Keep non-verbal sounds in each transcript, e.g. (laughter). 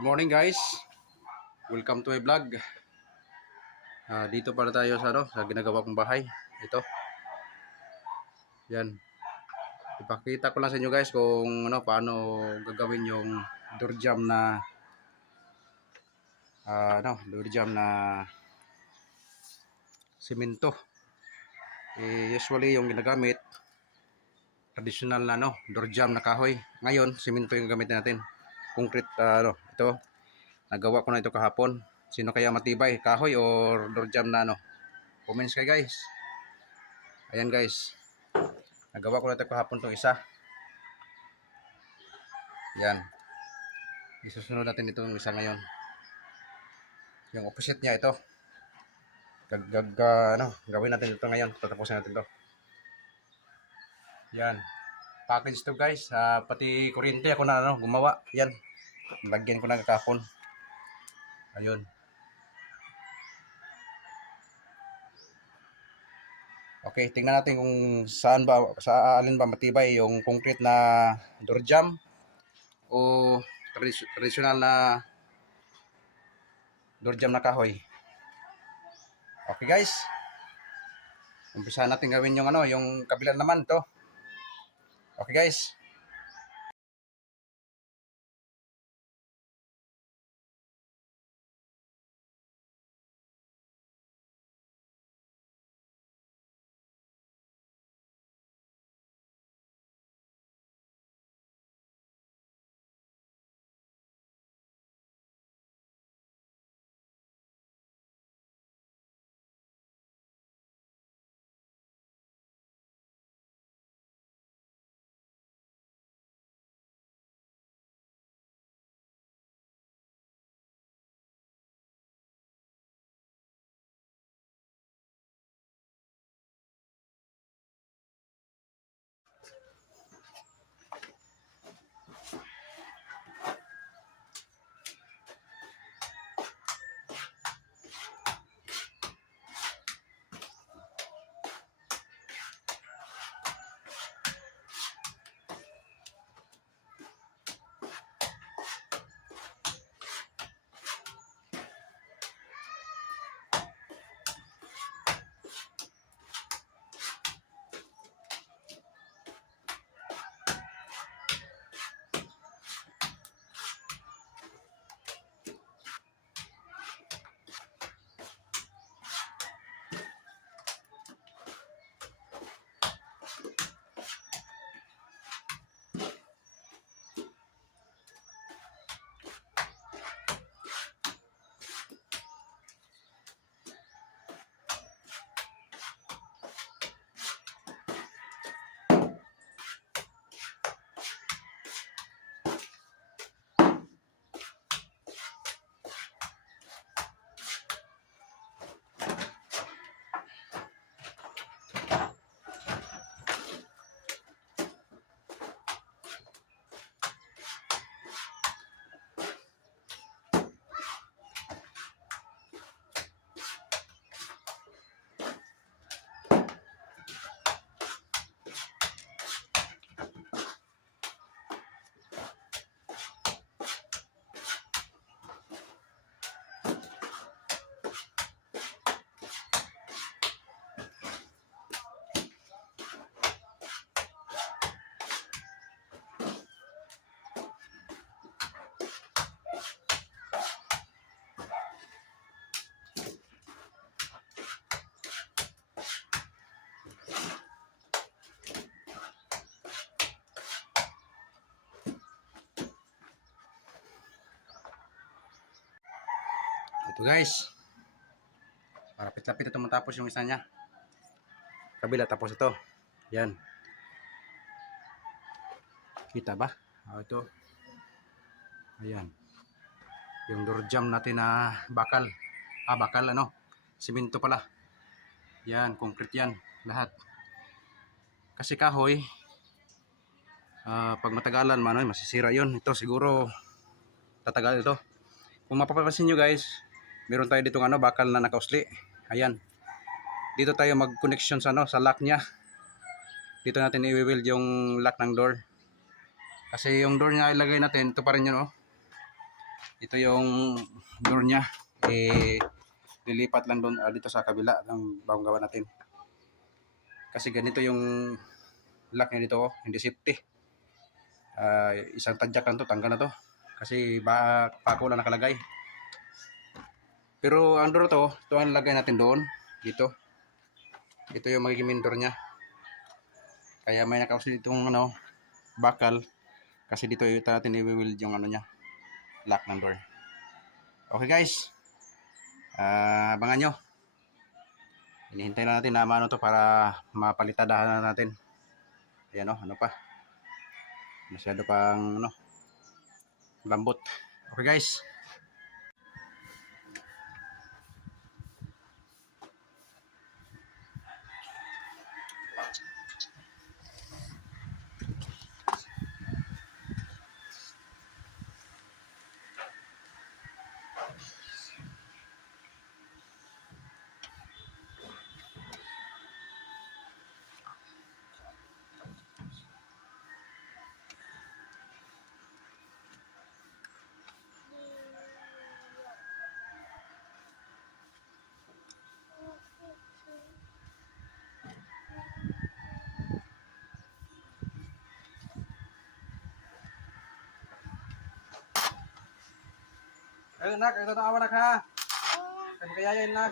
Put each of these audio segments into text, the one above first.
Good morning guys. Welcome to my vlog. Ah, dito pala tayo sa ano, sa ginagawa kong bahay. Ito. Yan. Ipakita ko lang sa inyo guys kung ano paano gagawin yung door jam na ah, ano, door jam na simento. Eh, usually yung ginagamit traditional na no, door jam na kahoy. Ngayon, simento yung gamit natin concrete uh, ano, ito. Nagawa ko na ito kahapon. Sino kaya matibay, kahoy or door jam na ano? Comments kayo guys. Ayan guys. Nagawa ko na ito kahapon tong isa. Yan. Isusunod natin itong isa ngayon. Yung opposite niya ito. Gag, gag ah, ano, gawin natin ito ngayon. Tatapusin natin ito. Yan package to guys. Ah, pati kuryente ako na ano, gumawa. Yan. Lagyan ko na kakapon. Ayun. Okay, tingnan natin kung saan ba sa alin ba matibay yung concrete na door jam o traditional na door jam na kahoy. Okay guys. Umpisa natin gawin yung ano, yung kabila naman to. Okay guys. Ito guys. Marapit-lapit ito matapos yung isa niya. Kabila tapos ito. Yan. Kita ba? Ah, ito. Ayan. Yung door jam natin na bakal. Ah, bakal ano? Simento pala. Yan, concrete yan. Lahat. Kasi kahoy, ah, pag matagalan man, masisira yon Ito siguro, tatagal ito. Kung mapapansin nyo guys, meron tayo dito ano, bakal na nakausli. Ayan. Dito tayo mag-connection sa ano, sa lock niya. Dito natin i-weld yung lock ng door. Kasi yung door niya ilagay natin, ito pa rin yun oh. ito yung door niya. Eh, lilipat lang doon ah, dito sa kabila ng bagong gawa natin. Kasi ganito yung lock niya dito, oh, hindi safety. Ah, isang tadyak lang to, tanggal na to. Kasi ba pako lang nakalagay. Pero ang door to, ito ang lagay natin doon, dito. Ito yung magiging main door niya. Kaya may nakausin ditong ano, bakal. Kasi dito yung natin i-weld yung ano niya, lock ng door. Okay guys, Ah, abangan nyo. Hinihintay lang natin na ano to para mapalitadahan na natin. Ayan o, ano pa. Masyado pang ano, lambot. Okay guys. Ayun nak, ito na awan nak ha. Kasi kaya yan nak.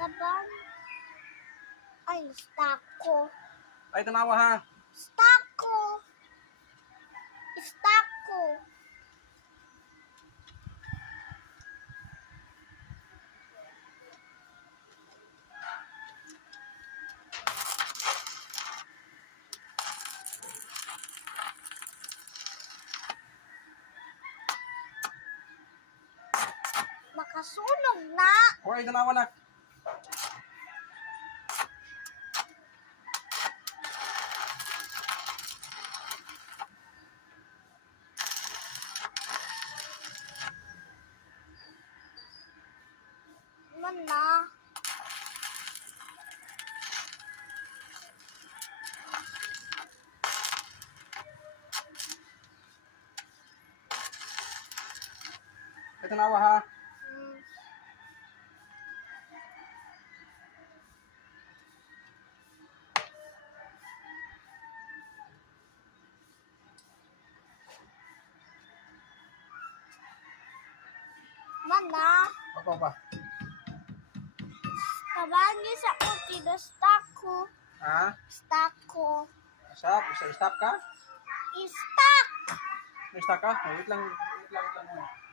Taban. Ay, stuck ko. Ay, tanawa ha. Stuck ko. Stuck ko. Makasunog na. Okay, tanawa nak. Man na. Ay, tanawa ha. Hmm. Man na. Opo pa. Tabahan niyo sa kuti do stuck ko. Ha? Stuck ko. Stop, isa stop ka? Stuck! May stop ka? Wait lang, wait lang, wait lang.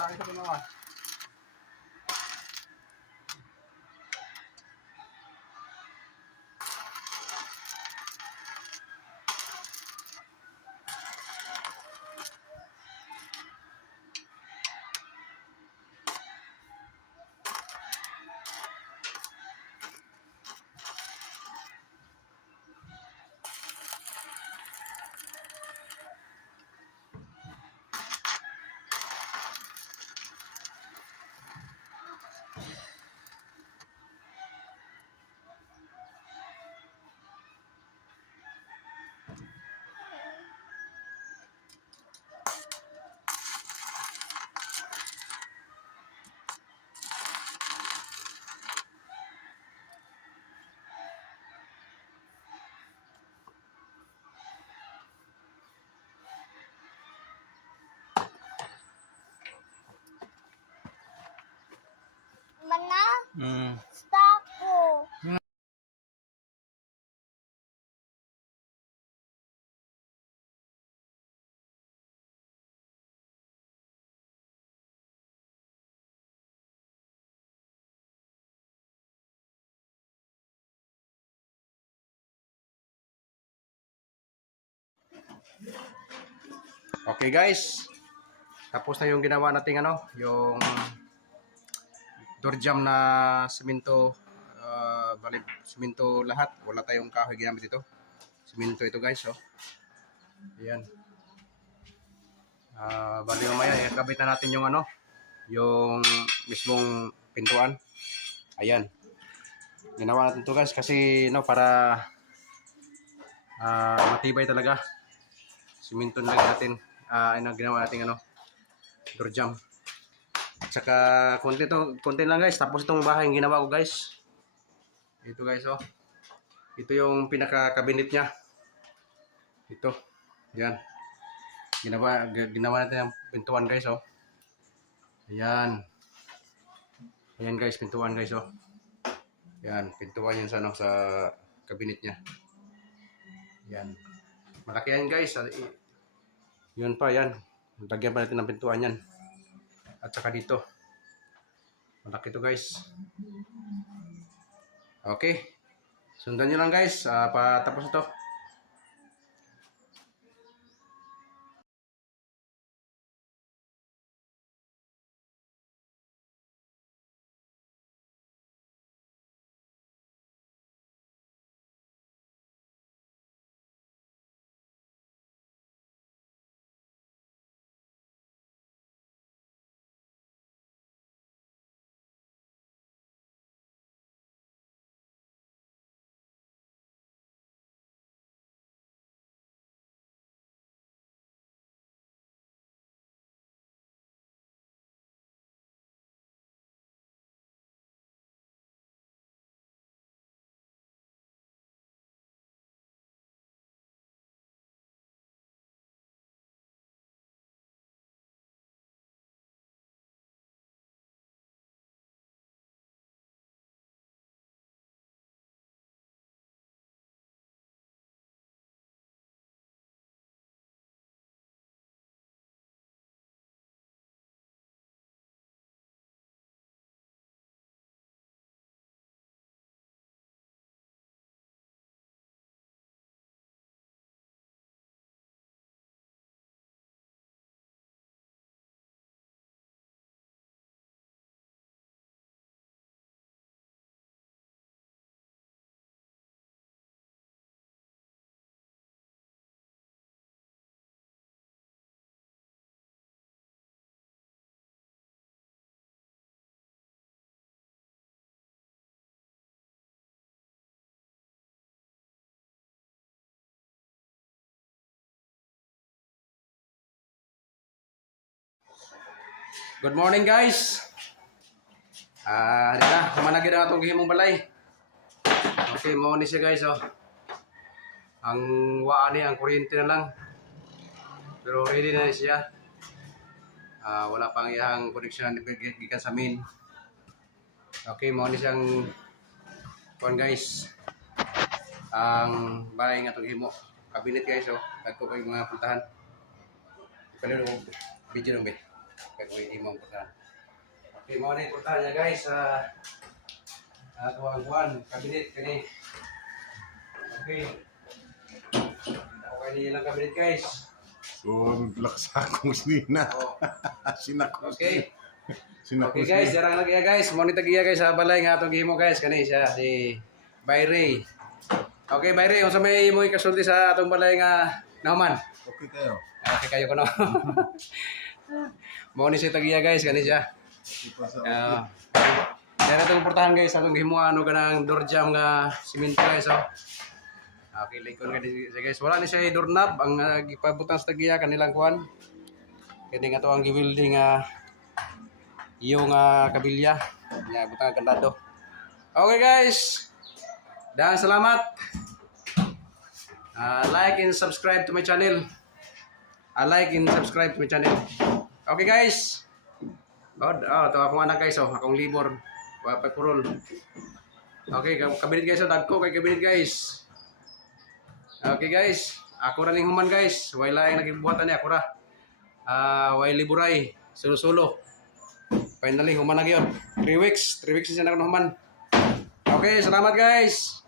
打一下怎 Mm. Taco. Okay guys. Tapos na yung ginawa nating ano, yung door jam na simento uh, balik simento lahat. Wala tayong kahoy ginamit dito. Simento ito guys, oh. Ayan. Ah, bali mamaya ikabit na natin yung ano, yung mismong pintuan. Ayan. Ginawa natin to guys kasi no para ah, matibay talaga simento na natin ah ano ginawa natin ano door jam At saka konti to konti lang guys. Tapos itong bahay yung ginawa ko guys. Ito guys oh. Ito yung pinaka cabinet niya. Ito. Yan. Ginawa ginawa natin ang pintuan guys oh. Ayan. Ayan guys pintuan guys oh. Yan pintuan yun sa ano sa cabinet niya. Yan malaki yan guys. Ah, yun pa, yan. Lagyan pa natin ng pintuan yan. At saka dito. Malaki to guys. Okay. Sundan nyo lang guys. Ah, patapos ito. Good morning guys. Ah, uh, na, kumanagi na itong gihimong balay. Okay, mo ni siya guys, oh. Ang waan ni ang kuryente na lang. Pero ready na siya. Ah, wala pang iyang connection gikan sa main. Okay, mo ni siyang kuan guys. Ang balay nga itong himo. Kabinet guys, oh. Ko yung mga puntahan. Pero video lang ba? Yung imong puntahan. Okay, mo puntahan niya guys. Ah, uh, tuwang kuan, kabinet kani. Okay. Okay niya lang kabinet guys. So, laksa (laughs) akong sinina. Oh, (laughs) Sinakos. okay. Sinakos. Okay guys, jarang lagi ya guys. Mo ni tagiya guys sa balay nga atong gihimo guys kani siya si Bayre. Okay, Bayre, unsa may imo ikasulti sa atong balay nga naman? Okay kayo. Okay kayo ko (laughs) Mo ni siya tagiya guys kani siya. Ah. Kaya itong portahan guys, atong gihimo ano ka ng door jam nga simento guys oh. Okay, likon nga di siya guys. Wala ni siya doorknob ang uh, gipabutang sa tagiya kanilang kuan. Kini nga to ang gi-building nga yung uh, kabilya. Ya, butang kandado. Okay guys. Dan salamat. Ah, like and subscribe to my channel. Ah, like and subscribe to my channel. Okay guys. Oh, oh, to akong anak guys, oh, akong libor. Wa pa purol. Okay, ka- kabilit guys, oh, dagko kay kabilit guys. Okay guys, ako ra ning human guys. Way laing nagibuhatan ni ako ra. Ah, way liburay, sulo-sulo. Finally, human na gyud. 3 weeks, 3 weeks na ako human. Okay, salamat guys.